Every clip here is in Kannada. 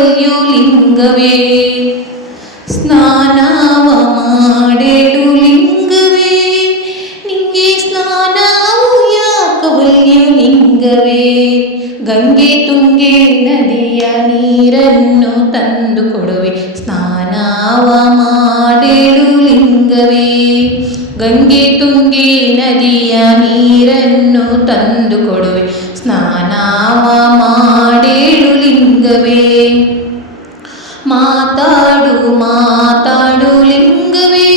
ಯಾಕವಲ್ಯು ಲಿಂಗವೇ? ಸ್ನಾನವ ಲಿಂಗವೇ? ನಿಂಗೆ ಸ್ನಾನವು ಯಾಕವಲ್ಯು ಲಿಂಗವೇ? ಗಂಗೆ ತುಂಗೆ ನದಿಯ ನೀರನ್ನು ತಂದು ಕೊಡುವೆ. ಸ್ನಾನವ ಮಾಡೇಳು ಲಿಂಗವೇ? ಗಂಗೆ ತುಂಗೆ ನದಿಯ ನೀರನ್ನು ತಂದು ಕೊಡುವೆ. ಸ್ನಾನವ ಮಾಡೇಳು ಲಿಂಗವೇ ಮಾತಾಡು ಮಾತಾಡು ಲಿಂಗವೇ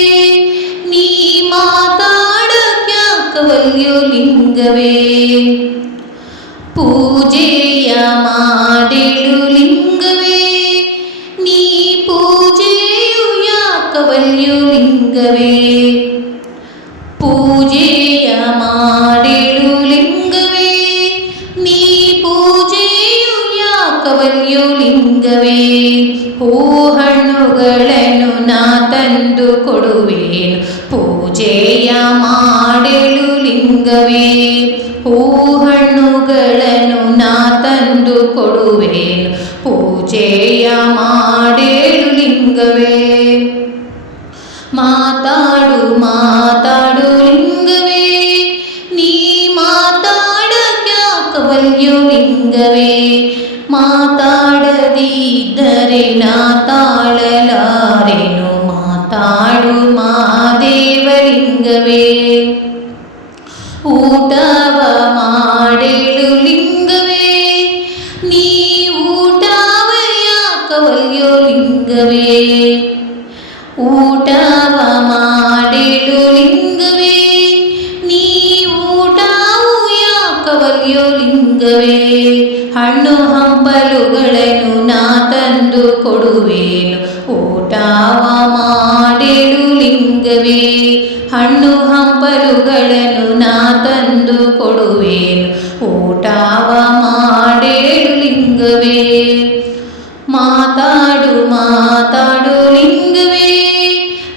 ನೀ ಮಾತಾಡಕ್ಯಾಕವಲ್ಯೋ ಲಿಂಗವೇ ಪೂಜೆಯ ಮಾಡೇಳು ಯಾಕವಲ್ಯು ಲಿಂಗವೇ ಹೂ ಹಣ್ಣುಗಳನ್ನು ನಾ ತಂದು ಕೊಡುವೇನು ಪೂಜೆಯ ಮಾಡೇಳು ಲಿಂಗವೇ ಹೂ ಹಣ್ಣುಗಳನ್ನು ನಾ ತಂದು ಕೊಡುವೇನು ಪೂಜೆಯ ಮಾಡೇಳು ಮಾತಾಡಕ್ಯಾಕವಲ್ಯು ಲಿಂಗವೇ ಮಾತಾಡದಿದ್ದರೆ ನಾ ತಾಳಲಾರೆನು ಮಾತಾಡು ಮಾದೇವಲಿಂಗವೇ ಊಟವ ಮಾಡೇಳು ಲಿಂಗವೇ ನೀ ಊಟವ ಯಾಕವಲ್ಯೋ ಲಿಂಗವೇ ಊಟವ ಲಿಂಗವೇ ಹಣ್ಣು ಹಂಪಲುಗಳನ್ನು ನಾ ತಂದು ಕೊಡುವೇನು. ಊಟವ ಮಾಡೇಳು ಲಿಂಗವೇ, ಹಣ್ಣು ಹಂಪಲುಗಳನ್ನು ನಾ ತಂದು ಕೊಡುವೇನು. ಊಟವ ಮಾಡೇಳು ಲಿಂಗವೇ, ಮಾತಾಡು ಮಾತಾಡು ಲಿಂಗವೇ.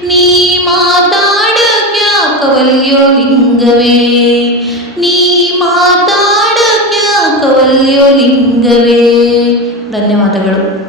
ನೀ ಮಾತಾಡಕ್ಯಾಕವಲ್ಯೋ ಲಿಂಗವೇ. ಮಾತಾಡಕ್ಯಾಕವಲ್ಯೋ ಲಿಂಗವೇ? ಧನ್ಯವಾದಗಳು.